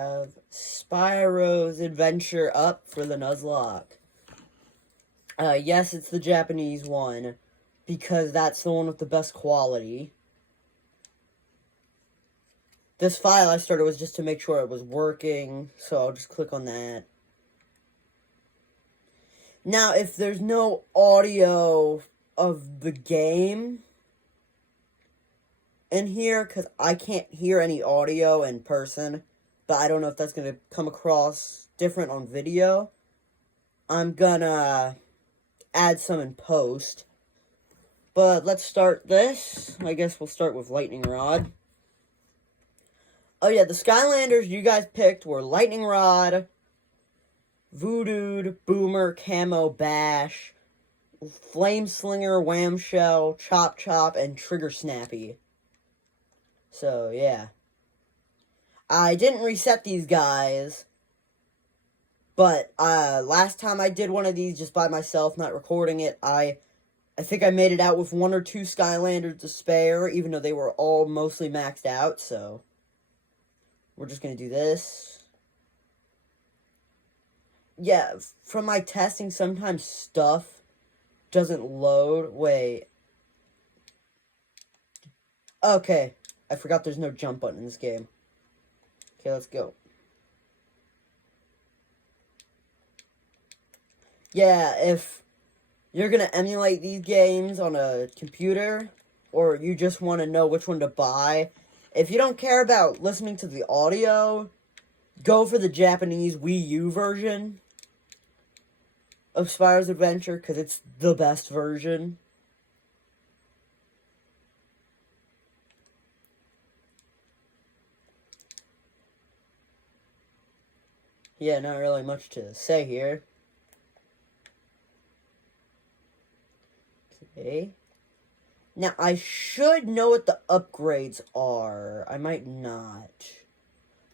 Have Spyro's Adventure up for the Nuzlock. Yes, it's the Japanese one, because that's the one with the best quality. This file I started was just to make sure it was working, so I'll just click on that. Now, if there's no audio of the game in here, because I can't hear any audio in person, but I don't know if that's going to come across different on video, I'm gonna add some in post. But let's start this. I guess we'll start with Lightning Rod. Oh yeah, the Skylanders you guys picked were Lightning Rod, Voodoo, Boomer, Camo, Bash, Flame Slinger, Whamshell, Chop Chop, and Trigger Snappy. So, yeah. I didn't reset these guys, but last time I did one of these just by myself, not recording it, I think I made it out with 1 or 2 Skylanders to spare, even though they were all mostly maxed out, so we're just going to do this. Yeah, from my testing, sometimes stuff doesn't load. Wait. Okay, I forgot there's no jump button in this game. Okay, let's go. Yeah, if you're going to emulate these games on a computer, or you just want to know which one to buy, if you don't care about listening to the audio, go for the Japanese Wii U version of Spyro's Adventure, because it's the best version. Yeah, not really much to say here. Okay. Now, I should know what the upgrades are. I might not.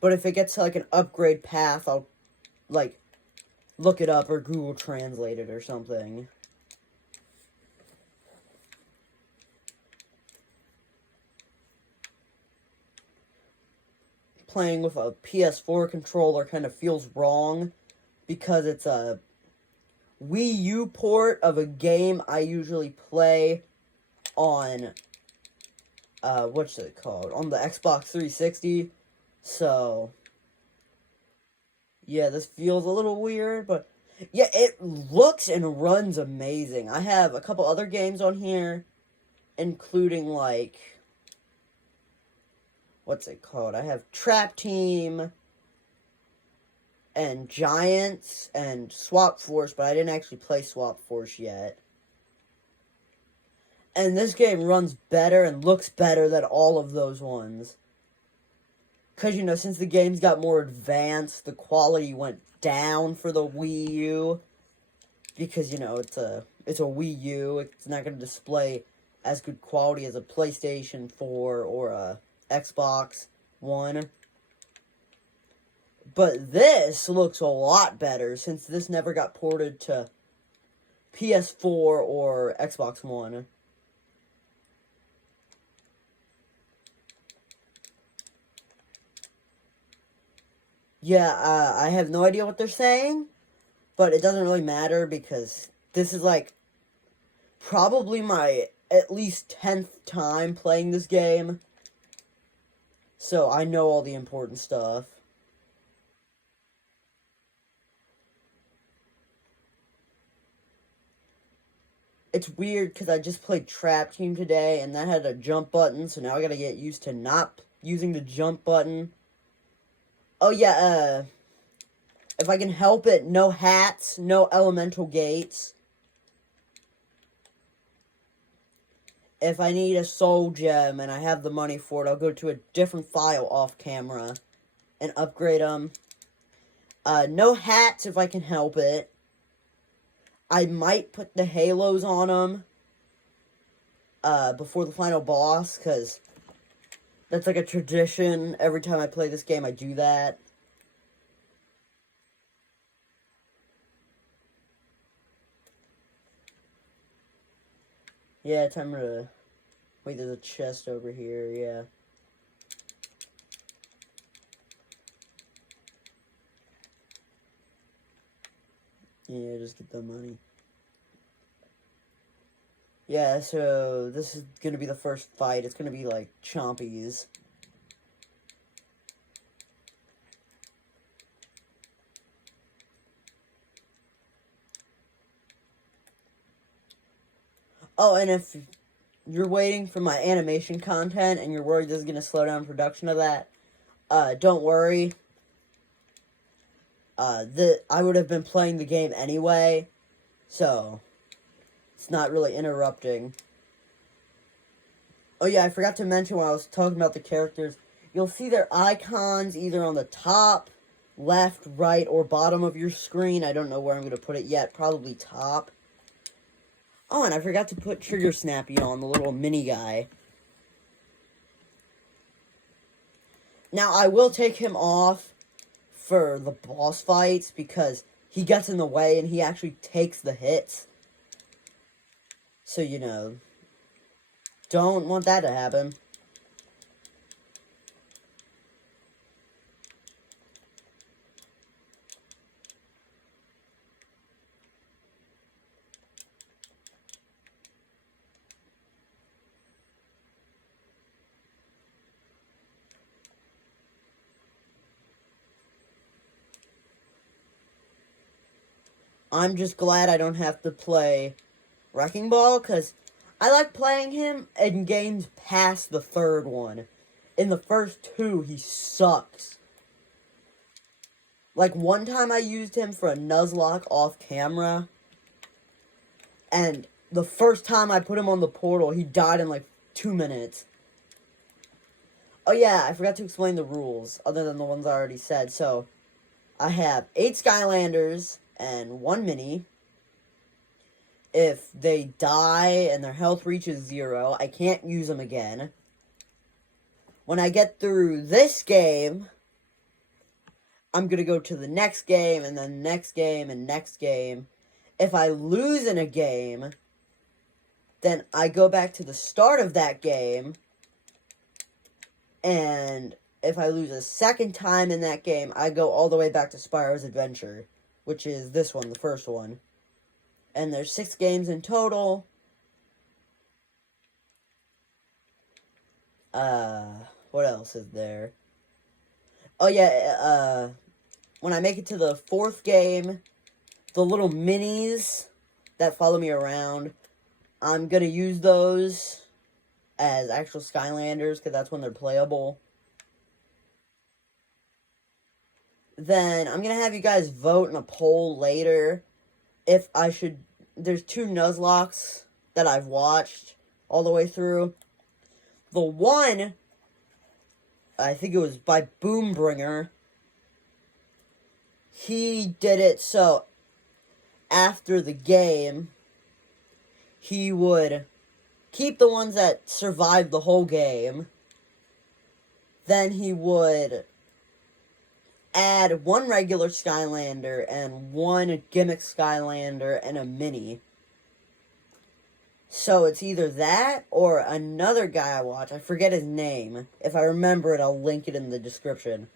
But if it gets to, like, an upgrade path, I'll, like, look it up or Google Translate it or something. Playing with a PS4 controller kind of feels wrong because it's a Wii U port of a game I usually play on, what's it called? On the Xbox 360. So, yeah, this feels a little weird, but yeah, it looks and runs amazing. I have a couple other games on here, including, like, what's it called? I have Trap Team and Giants and Swap Force, but I didn't actually play Swap Force yet. And this game runs better and looks better than all of those ones. Because, you know, since the games got more advanced, the quality went down for the Wii U. Because, you know, it's a Wii U. It's not going to display as good quality as a PlayStation 4 or a Xbox One. But this looks a lot better since this never got ported to PS4 or Xbox One. Yeah, I have no idea what they're saying, but it doesn't really matter because this is, like, probably my at least 10th time playing this game. So I know all the important stuff. It's weird because I just played Trap Team today and that had a jump button, so now I gotta get used to not using the jump button. Oh yeah, if I can help it, no hats, no elemental gates. If I need a soul gem and I have the money for it, I'll go to a different file off camera and upgrade them. No hats if I can help it. I might put the halos on them before the final boss, because that's like a tradition. Every time I play this game, I do that. Yeah, time to... Wait, there's a chest over here, yeah. Yeah, just get the money. Yeah, so this is gonna be the first fight. It's gonna be like chompies. Oh, and if you're waiting for my animation content and you're worried this is gonna slow down production of that, don't worry. I would have been playing the game anyway, so it's not really interrupting. Oh yeah, I forgot to mention when I was talking about the characters, you'll see their icons either on the top, left, right, or bottom of your screen. I don't know where I'm going to put it yet, probably top. Oh, and I forgot to put Trigger Snappy on, the little mini guy. Now, I will take him off for the boss fights because he gets in the way and he actually takes the hits. So, you know, don't want that to happen. I'm just glad I don't have to play Wrecking Ball, because I like playing him in games past the third one. In the first two, he sucks. Like, one time I used him for a Nuzlock off camera, and the first time I put him on the portal, he died in like 2 minutes. Oh yeah, I forgot to explain the rules, other than the ones I already said. So, I have 8 Skylanders and 1 Mini. If they die and their health reaches 0, I can't use them again. When I get through this game, I'm going to go to the next game, and then next game, and next game. If I lose in a game, then I go back to the start of that game, and if I lose a second time in that game, I go all the way back to Spyro's Adventure, which is this one, the first one. And there's 6 games in total. What else is there? Oh yeah, when I make it to the 4th game, the little minis that follow me around, I'm gonna use those as actual Skylanders, because that's when they're playable. Then I'm gonna have you guys vote in a poll later if I should. There's 2 Nuzlocks that I've watched all the way through. The one, I think it was by Boombringer. He did it so after the game, he would keep the ones that survived the whole game. Then he would add 1 regular Skylander and 1 gimmick Skylander and a mini. So it's either that or another guy I watch. I forget his name. If I remember it, I'll link it in the description.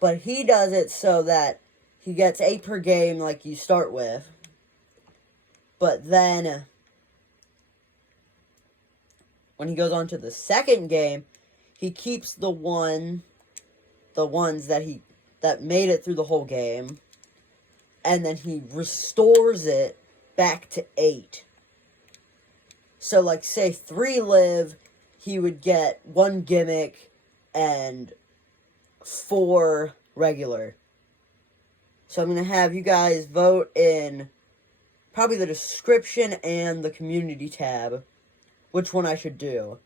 But he does it so that he gets 8 per game like you start with. But then, when he goes on to the second game, he keeps the ones that made it through the whole game, and then he restores it back to 8. So, like, say 3 live, he would get 1 gimmick and 4 regular. So I'm going to have you guys vote in probably the description and the community tab which one I should do.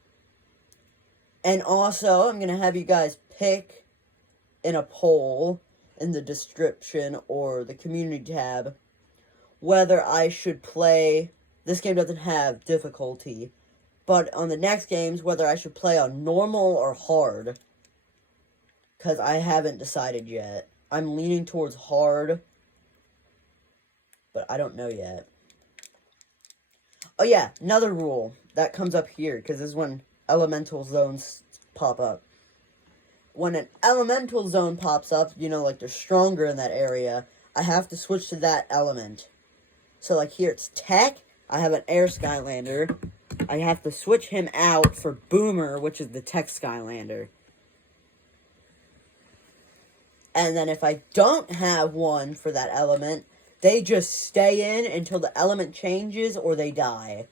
And also, I'm going to have you guys pick in a poll in the description or the community tab whether I should play. This game doesn't have difficulty, but on the next games, whether I should play on normal or hard, because I haven't decided yet. I'm leaning towards hard, but I don't know yet. Oh yeah, another rule that comes up here, because this is when elemental zones pop up. When an elemental zone pops up, you know, like they're stronger in that area, I have to switch to that element. So, like, here it's Tech. I have an Air Skylander. I have to switch him out for Boomer, which is the Tech Skylander. And then if I don't have one for that element, they just stay in until the element changes or they die.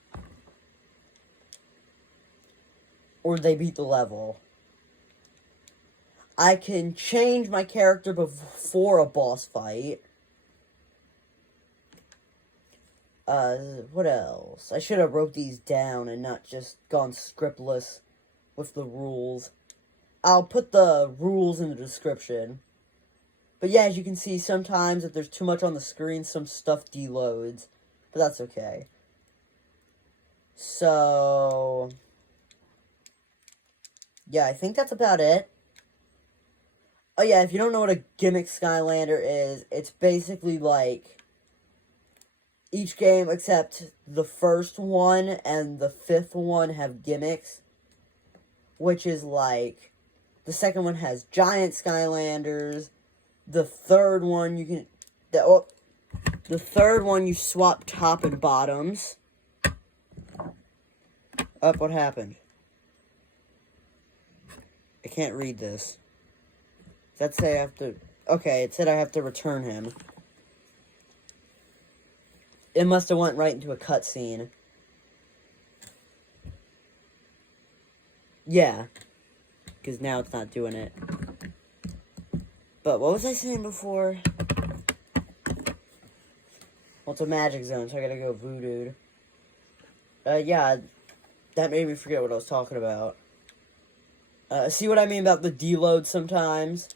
Or they beat the level. I can change my character before a boss fight. What else? I should have wrote these down and not just gone scriptless with the rules. I'll put the rules in the description. But yeah, as you can see, sometimes if there's too much on the screen, some stuff deloads. But that's okay. So, yeah, I think that's about it. Oh yeah, if you don't know what a gimmick Skylander is, it's basically like each game except the first one and the fifth one have gimmicks, which is like the second one has giant Skylanders. The third one the third one you swap top and bottoms. What happened? I can't read this. Does that say I have to... Okay, it said I have to return him. It must have went right into a cutscene. Yeah. Because now it's not doing it. But what was I saying before? Well, it's a magic zone, so I gotta go voodoo. Yeah. That made me forget what I was talking about. See what I mean about the deload sometimes?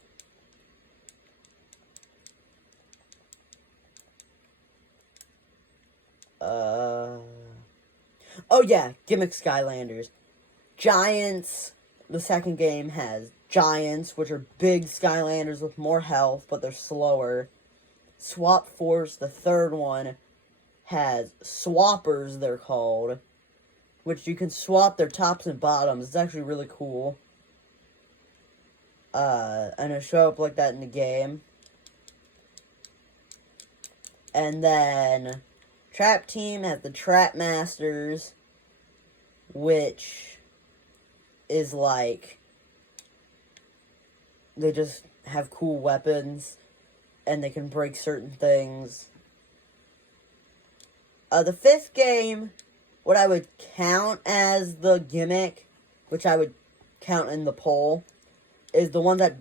Oh yeah, gimmick Skylanders. Giants, the second game has Giants, which are big Skylanders with more health, but they're slower. Swap Force, the third one, has Swappers, they're called, which you can swap their tops and bottoms. It's actually really cool. And it'll show up like that in the game. And then Trap Team has the Trap Masters, which is like, they just have cool weapons, and they can break certain things. The fifth game, what I would count as the gimmick, which I would count in the poll, is the one that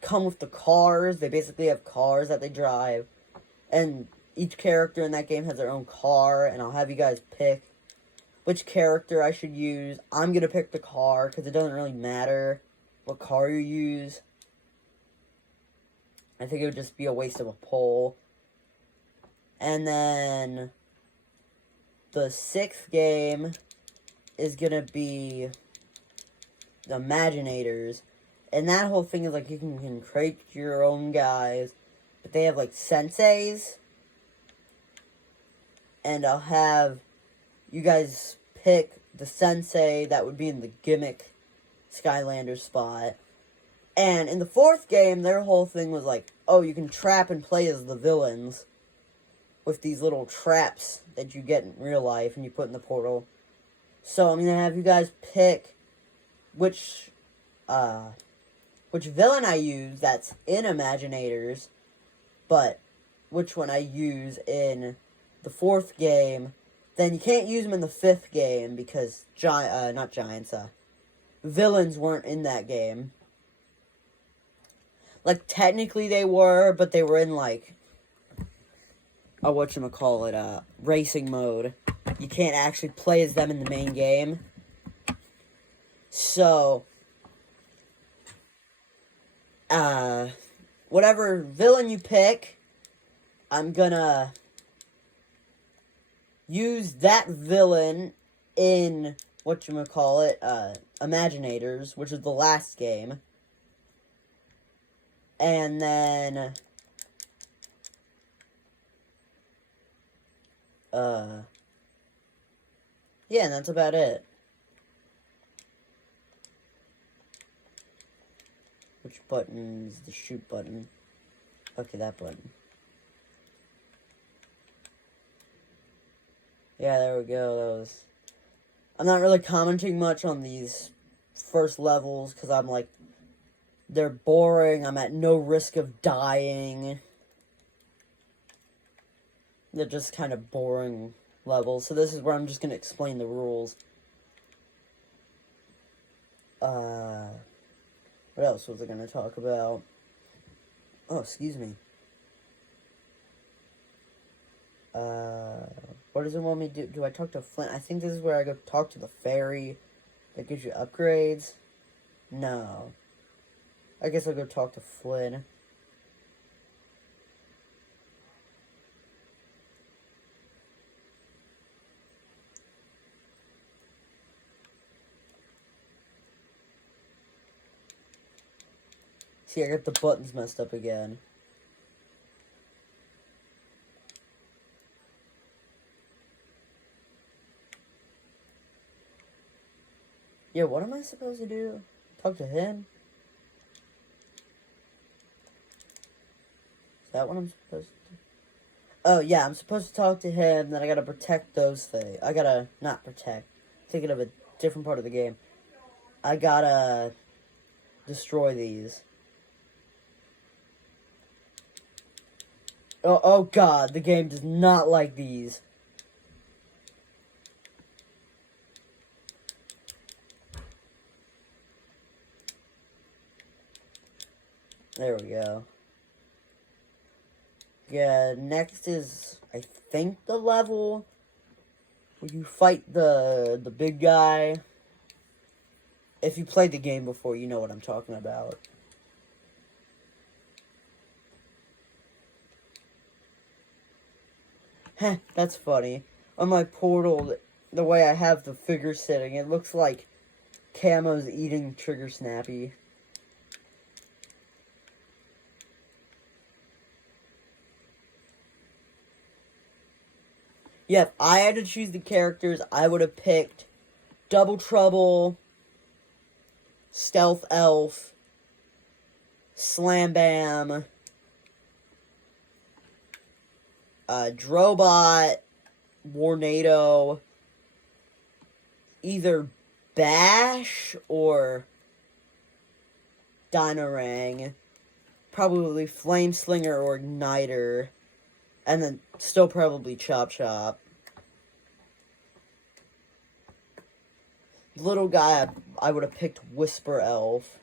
come with the cars. They basically have cars that they drive, and each character in that game has their own car, and I'll have you guys pick which character I should use. I'm going to pick the car, because it doesn't really matter what car you use. I think it would just be a waste of a poll. And then the sixth game is going to be the Imaginators. And that whole thing is like you can create your own guys, but they have like senseis. And I'll have you guys pick the sensei that would be in the gimmick Skylander spot. And in the fourth game, their whole thing was like, oh, you can trap and play as the villains with these little traps that you get in real life and you put in the portal. So I'm going to have you guys pick which villain I use that's in Imaginators, but which one I use in the fourth game. Then you can't use them in the fifth game because villains weren't in that game. Like, technically they were, but they were in, like, racing mode. You can't actually play as them in the main game. So, whatever villain you pick, I'm gonna use that villain in, Imaginators, which is the last game. And then, yeah, and that's about it. Which button is the shoot button? Okay, that button. Yeah, there we go. I'm not really commenting much on these first levels because I'm like, they're boring. I'm at no risk of dying. They're just kind of boring levels. So this is where I'm just going to explain the rules. What else was I going to talk about? Oh, excuse me. What does it want me to do? Do I talk to Flint? I think this is where I go talk to the fairy that gives you upgrades. No. I guess I'll go talk to Flynn. See, I got the buttons messed up again. Yeah, what am I supposed to do? Talk to him? Is that what I'm supposed to do? Oh, yeah, I'm supposed to talk to him, then I gotta protect those things. I gotta, not protect. Thinking of a different part of the game. I gotta destroy these. Oh god, the game does not like these. There we go. Yeah, next is, I think, the level where you fight the big guy. If you played the game before, you know what I'm talking about. Heh, that's funny. On my portal, the way I have the figure sitting, it looks like Camo's eating Trigger Snappy. Yeah, if I had to choose the characters, I would have picked Double Trouble, Stealth Elf, Slam Bam, Drobot, Warnado, either Bash or Dynarang, probably Flame Slinger or Igniter, and then still probably Chop Chop. Little guy, I would have picked Whisper Elf.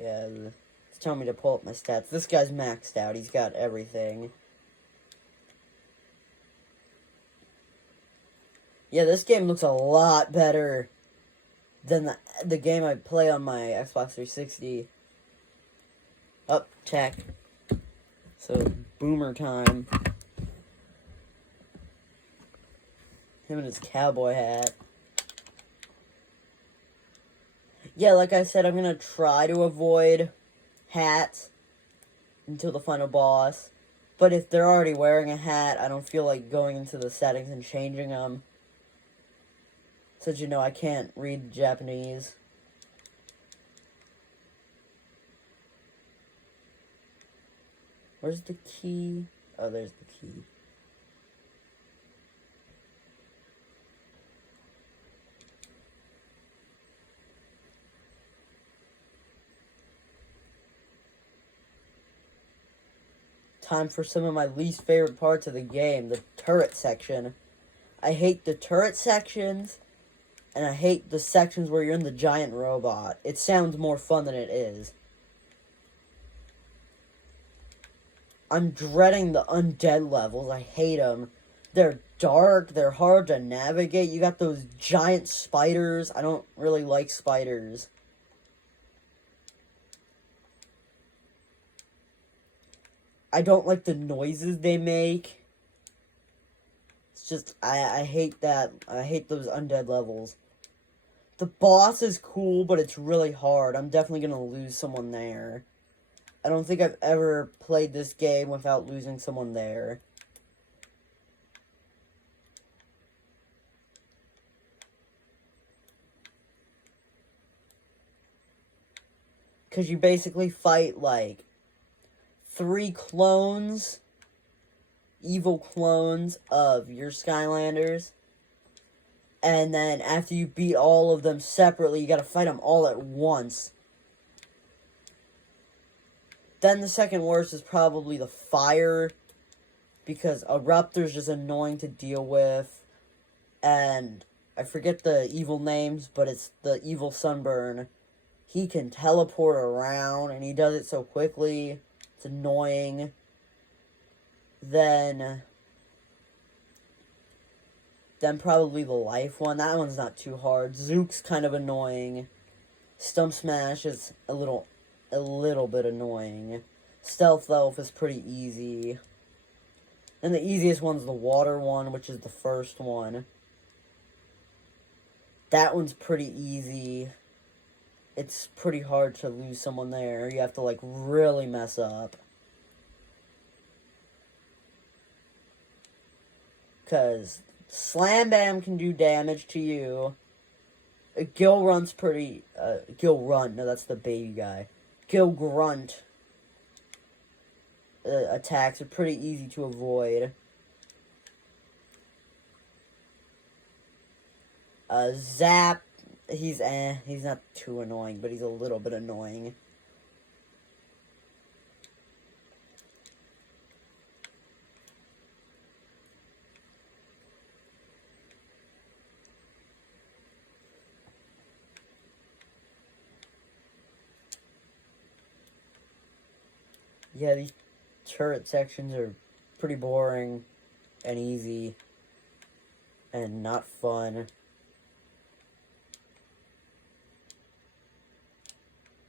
Yeah, it's telling me to pull up my stats. This guy's maxed out. He's got everything. Yeah, this game looks a lot better than the game I play on my Xbox 360. Up, tech. So, boomer time. Him and his cowboy hat. Yeah, like I said, I'm gonna try to avoid hats until the final boss. But if they're already wearing a hat, I don't feel like going into the settings and changing them. Since, you know, I can't read Japanese. Where's the key? Oh, there's the key. Time for some of my least favorite parts of the game, the turret section. I hate the turret sections, and I hate the sections where you're in the giant robot. It sounds more fun than it is. I'm dreading the undead levels. I hate them. They're dark, they're hard to navigate. You got those giant spiders. I don't really like spiders. I don't like the noises they make. It's just, I hate that. I hate those undead levels. The boss is cool, but it's really hard. I'm definitely going to lose someone there. I don't think I've ever played this game without losing someone there. Because you basically fight, like, 3 clones, evil clones of your Skylanders. And then after you beat all of them separately, you gotta fight them all at once. Then the second worst is probably the fire, because Eruptor's just annoying to deal with. And I forget the evil names, but it's the evil Sunburn. He can teleport around, and he does it so quickly. It's annoying. Then probably the life one. That one's not too hard. Zook's kind of annoying. Stump Smash is a little bit annoying. Stealth Elf is pretty easy. And the easiest one's the water one, which is the first one. That one's pretty easy. It's pretty hard to lose someone there. You have to, like, really mess up. Because Slam Bam can do damage to you. Gil Runt's pretty... Gil Runt, no, that's the baby guy. Gil Grunt attacks are pretty easy to avoid. Zap, he's not too annoying, but he's a little bit annoying. Yeah, these turret sections are pretty boring and easy and not fun.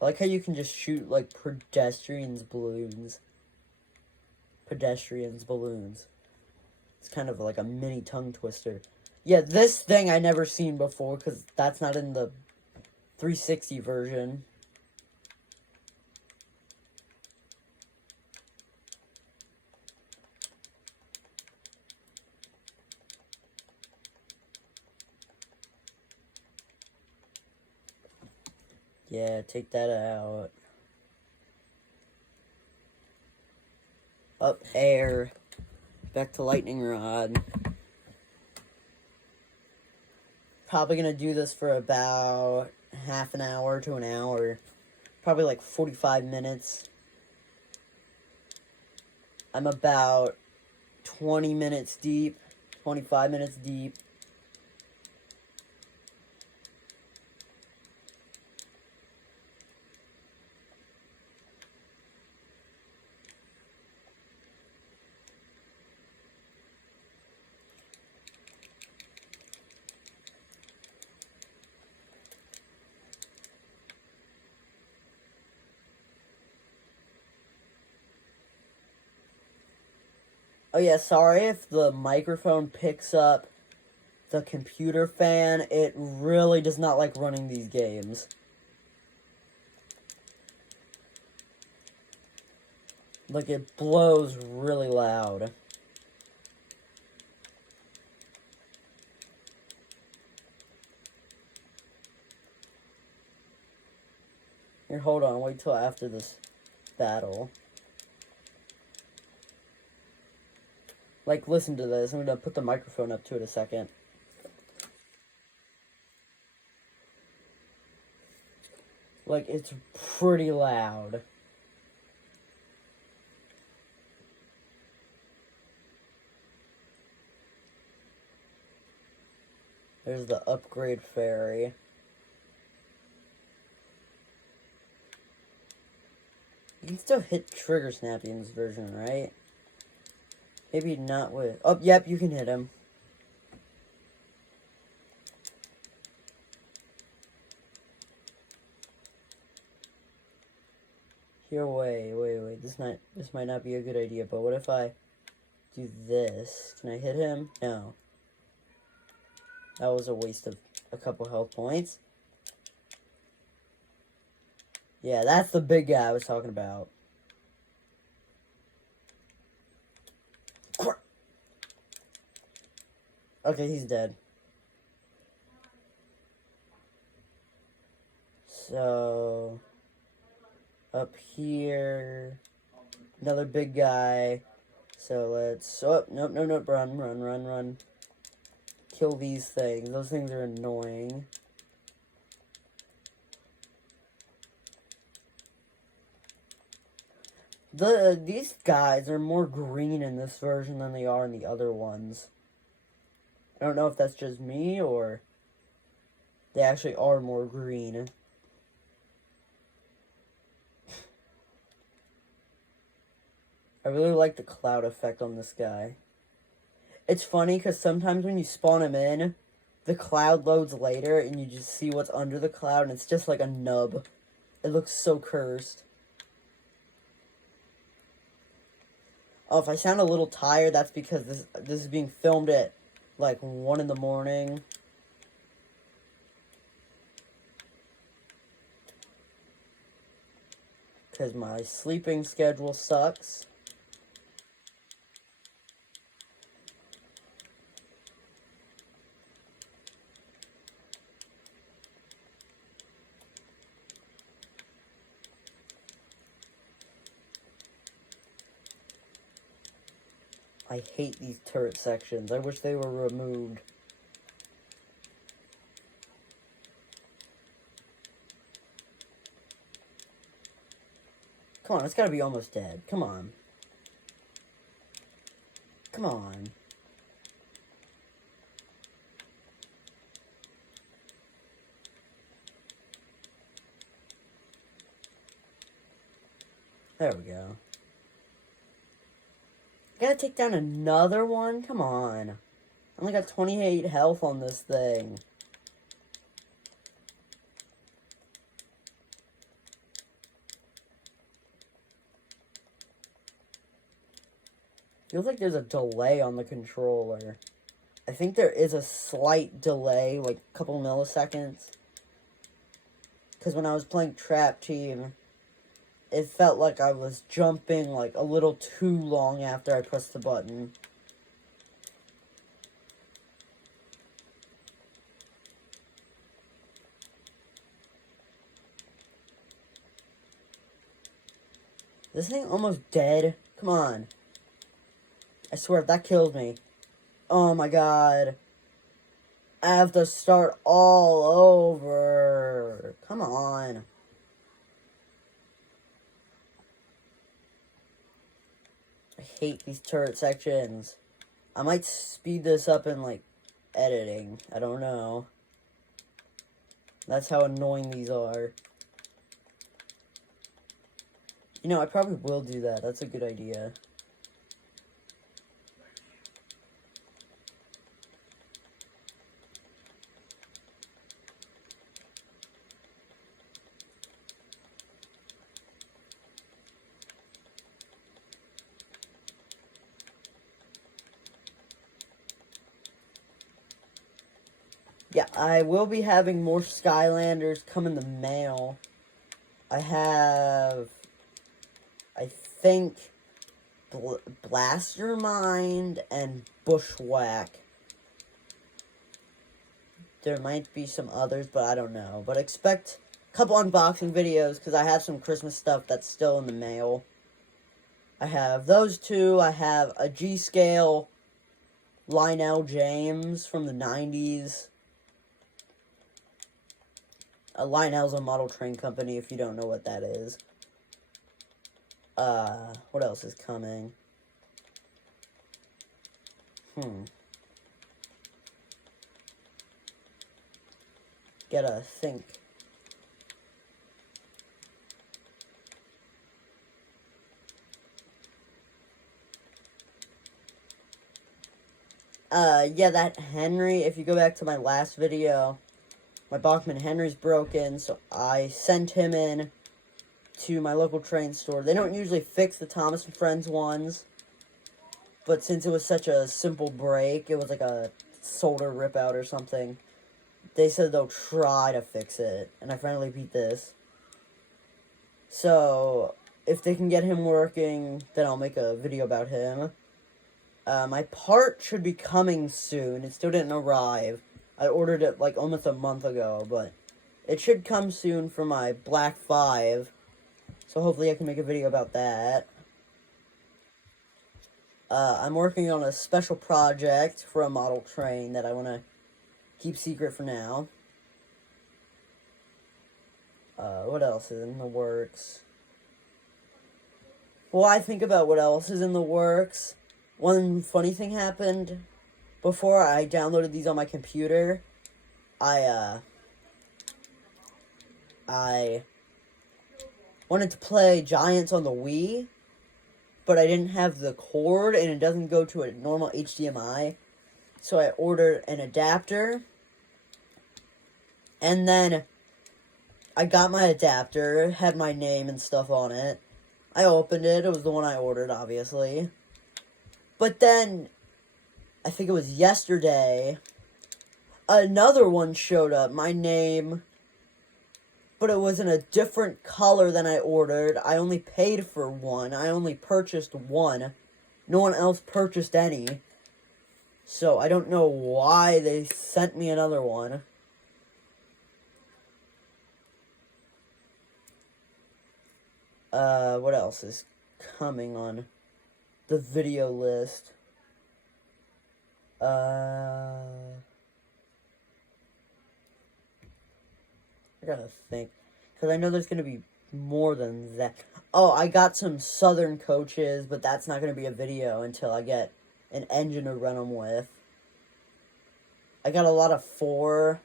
I like how you can just shoot, like, pedestrians' balloons. It's kind of like a mini tongue twister. Yeah, this thing I never seen before, because that's not in the 360 version. Yeah, take that out. Up air. Back to lightning rod. Probably gonna do this for about half an hour to an hour. Probably like 45 minutes. I'm about 20 minutes deep. 25 minutes deep. Oh yeah, sorry if the microphone picks up the computer fan. It really does not like running these games. Like, it blows really loud. Here, hold on, wait till after this battle. Like, listen to this. I'm gonna put the microphone up to it a second. Like, it's pretty loud. There's the upgrade fairy. You can still hit Trigger Snappy in this version, right? Maybe not with... Oh, yep, you can hit him. Here, wait. This might not be a good idea, but what if I do this? Can I hit him? No. That was a waste of a couple health points. Yeah, that's the big guy I was talking about. Okay, he's dead. So... Up here, another big guy. So let's, oh, nope, nope, nope, run, run, run, run. Kill these things. Those things are annoying. These guys are more green in this version than they are in the other ones. I don't know if that's just me or they actually are more green. I really like the cloud effect on this guy. It's funny because sometimes when you spawn him in, the cloud loads later and you just see what's under the cloud and it's just like a nub. It looks so cursed. Oh, if I sound a little tired, that's because this is being filmed at like 1 in the morning. Because my sleeping schedule sucks. I hate these turret sections. I wish they were removed. Come on, it's gotta be almost dead. Come on. Come on. There we go. I gotta take down another one? Come on. I only got 28 health on this thing. Feels like there's a delay on the controller. I think there is a slight delay, like a couple milliseconds. Because when I was playing Trap Team, it felt like I was jumping like a little too long after I pressed the button. This thing almost dead? Come on. I swear, if that kills me. Oh my god. I have to start all over. Come on. I hate these turret sections. I might speed this up in, like, editing. I don't know. That's how annoying these are. You know, I probably will do that. That's a good idea. Yeah, I will be having more Skylanders come in the mail. I have, I think, Blastermind and Bushwhack. There might be some others, but I don't know. But expect a couple unboxing videos, because I have some Christmas stuff that's still in the mail. I have those two. I have a G-Scale Lionel James from the 90s. Lionel's a model train company, if you don't know what that is. What else is coming? Gotta think. Yeah, that Henry, if you go back to my last video, my Bachmann Henry's broken, so I sent him in to my local train store. They don't usually fix the Thomas & Friends ones, but since it was such a simple break, it was like a solder rip out or something, they said they'll try to fix it, and I finally beat this. So, if they can get him working, then I'll make a video about him. My part should be coming soon. It still didn't arrive. I ordered it like almost a month ago, but it should come soon for my Black 5. So hopefully I can make a video about that. I'm working on a special project for a model train that I want to keep secret for now. What else is in the works? Well, I think about what else is in the works. One funny thing happened. Before I downloaded these on my computer, I wanted to play Giants on the Wii, but I didn't have the cord, and it doesn't go to a normal HDMI. So I ordered an adapter, and then I got my adapter, it had my name and stuff on it. I opened it, it was the one I ordered, obviously. But then, I think it was yesterday, another one showed up, my name, but it was in a different color than I ordered. I only paid for one, I only purchased one. No one else purchased any. So I don't know why they sent me another one. What else is coming on the video list? I gotta think. Because I know there's gonna be more than that. Oh, I got some Southern coaches, but that's not gonna be a video until I get an engine to run them with. I got a lot of 4,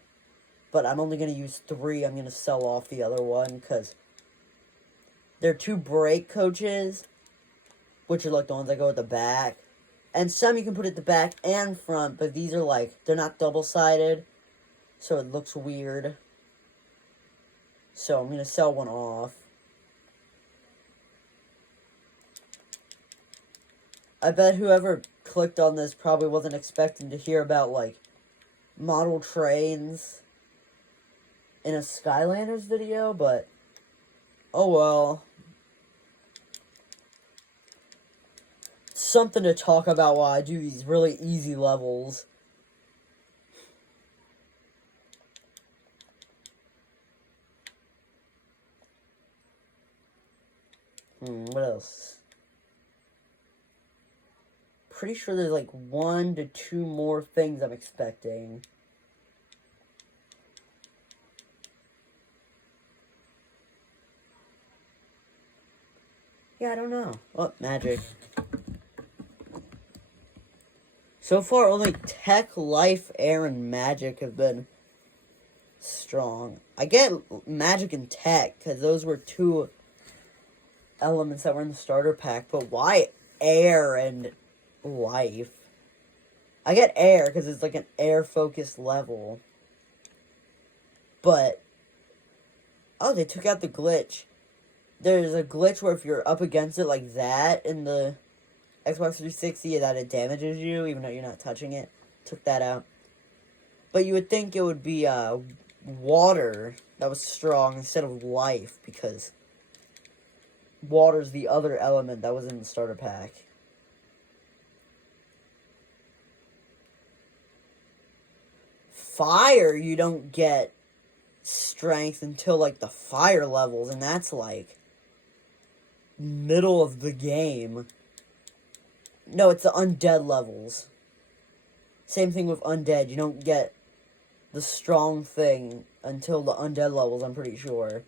but I'm only gonna use 3. I'm gonna sell off the other one, because they're 2 brake coaches, which are like the ones that go at the back. And some you can put at the back and front, but these are like, they're not double-sided, so it looks weird. So I'm going to sell one off. I bet whoever clicked on this probably wasn't expecting to hear about, like, model trains in a Skylanders video, but oh well. Something to talk about while I do these really easy levels. What else? Pretty sure there's like 1 to 2 more things I'm expecting. Yeah, I don't know. Oh, magic. So far, only Tech, Life, Air, and Magic have been strong. I get Magic and Tech, because those were 2 elements that were in the starter pack, but why Air and Life? I get Air, because it's like an air-focused level. But, oh, they took out the glitch. There's a glitch where if you're up against it like that in the Xbox 360, that it damages you, even though you're not touching it. Took that out. But you would think it would be water that was strong instead of life, because water's the other element that was in the starter pack. Fire, you don't get strength until, like, the fire levels, and that's, like, middle of the game. No, it's the undead levels. Same thing with undead. You don't get the strong thing until the undead levels, I'm pretty sure.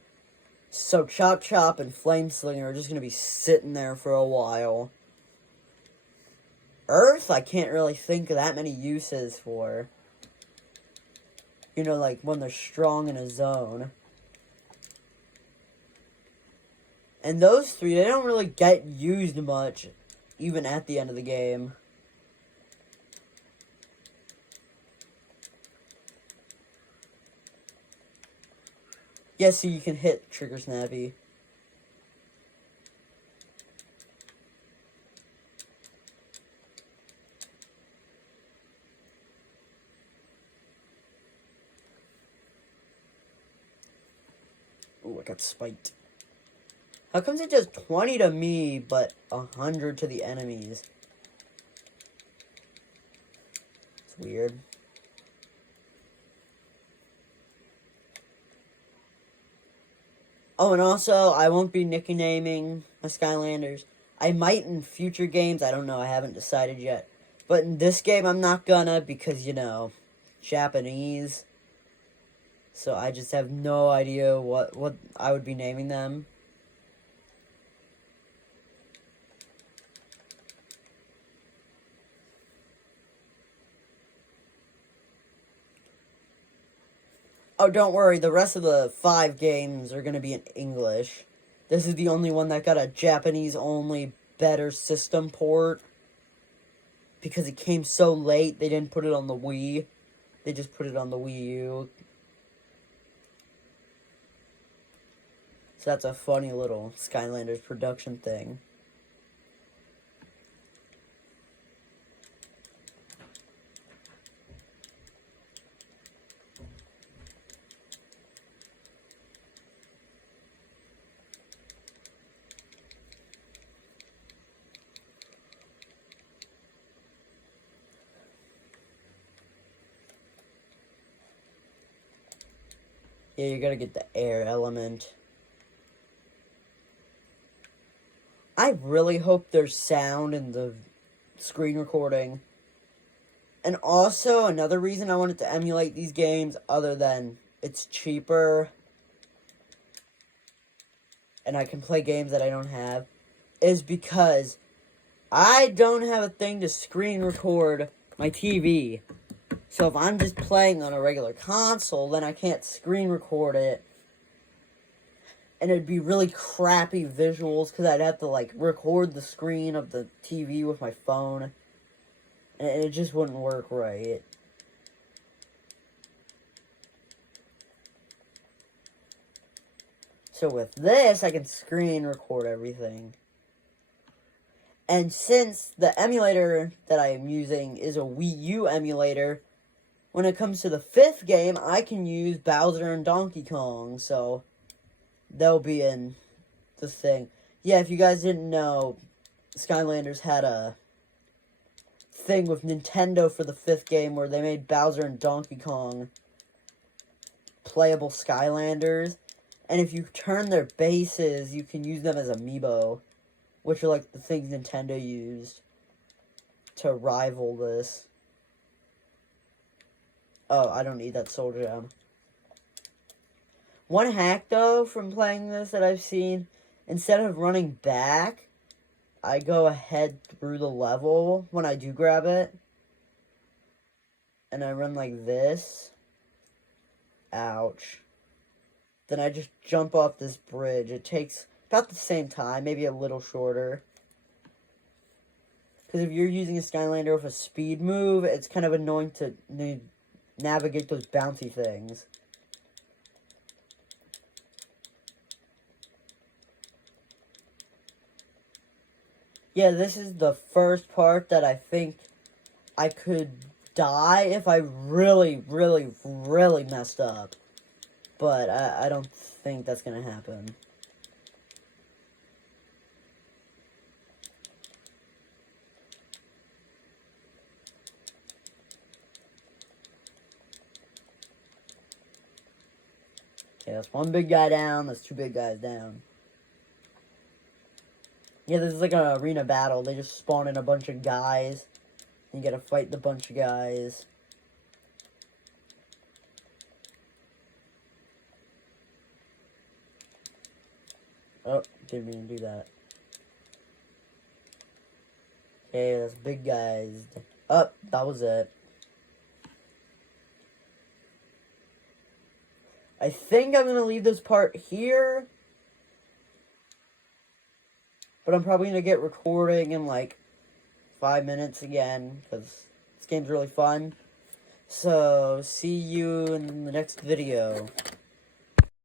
So Chop Chop and Flame Slinger are just going to be sitting there for a while. Earth, I can't really think of that many uses for. You know, like when they're strong in a zone. And those 3, they don't really get used much, even at the end of the game. Yeah, so you can hit Trigger Snappy. Ooh, I got spiked. How comes it does 20 to me, but 100 to the enemies? It's weird. Oh, and also, I won't be nicknaming my Skylanders. I might in future games, I don't know, I haven't decided yet. But in this game, I'm not gonna, because, you know, Japanese. So I just have no idea what I would be naming them. Oh, don't worry, the rest of the 5 games are gonna be in English. This is the only one that got a Japanese-only better system port. Because it came so late, they didn't put it on the Wii. They just put it on the Wii U. So that's a funny little Skylanders production thing. Yeah, you gotta get the air element. I really hope there's sound in the screen recording. And also, another reason I wanted to emulate these games, other than it's cheaper, and I can play games that I don't have, is because I don't have a thing to screen record my TV. So if I'm just playing on a regular console, then I can't screen record it. And it'd be really crappy visuals, because I'd have to, like, record the screen of the TV with my phone. And it just wouldn't work right. So with this, I can screen record everything. And since the emulator that I am using is a Wii U emulator, when it comes to the 5th game, I can use Bowser and Donkey Kong, so they'll be in the thing. Yeah, if you guys didn't know, Skylanders had a thing with Nintendo for the 5th game where they made Bowser and Donkey Kong playable Skylanders. And if you turn their bases, you can use them as amiibo, which are like the things Nintendo used to rival this. Oh, I don't need that soul gem. One hack, though, from playing this that I've seen, instead of running back, I go ahead through the level when I do grab it. And I run like this. Ouch. Then I just jump off this bridge. It takes about the same time, maybe a little shorter. Because if you're using a Skylander with a speed move, it's kind of annoying to navigate those bouncy things. Yeah, this is the first part that I think I could die if I really, really, really messed up. But I don't think that's going to happen. Okay, that's one big guy down. That's 2 big guys down. Yeah, this is like an arena battle. They just spawn in a bunch of guys. You gotta fight the bunch of guys. Oh, didn't mean to do that. Okay, that's big guys. Oh, that was it. I think I'm gonna leave this part here. But I'm probably going to get recording in like 5 minutes again, because this game's really fun. So, see you in the next video.